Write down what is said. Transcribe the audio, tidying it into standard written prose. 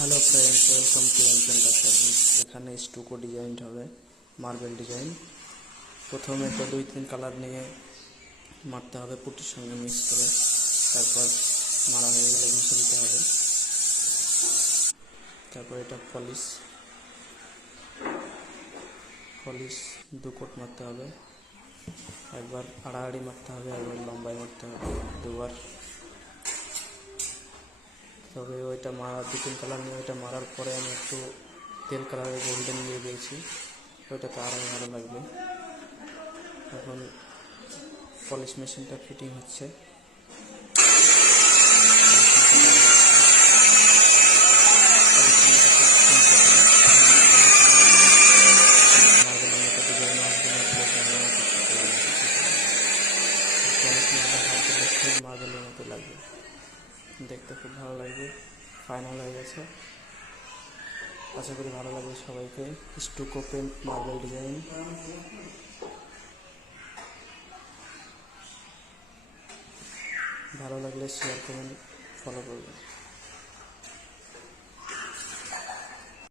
Hello friends, welcome to এমপেন্টার service. এখানে stucco design হবে, মার্বেল ডিজাইন। প্রথমে তো 2-3 কালার নিয়ে মারতে হবে পুটির সঙ্গে মিক্স করে, তারপর মারা হয়ে গেলে ঘষে দিতে হবে। তারপর এটা পলিশ 2 কোট মারতে হবে, একবার আড়াআড়ি মারতে হবে, একবার লম্বাই মারতে হবে, দুবার। তবে ওইটা মারা 2-3 কালার নিয়ে ওইটা মারার পরে আমি একটু তেল কালারের গোল্ডেন দিয়ে দিয়েছি, ওইটা তো আরও ভালো লাগবে। এখন পলিশ মেশিনটা ফিটিং হচ্ছে। মার্বেলের মতো লাগবে, দেখতে খুব ভালো লাগবে। ফাইনাল হয়ে গেছে, আশা করি ভালো লাগবে সবাইকে। স্টুকো পেন্ট মার্বেল ডিজাইন। ভালো লাগলে শেয়ার করুন, ফলো করবেন।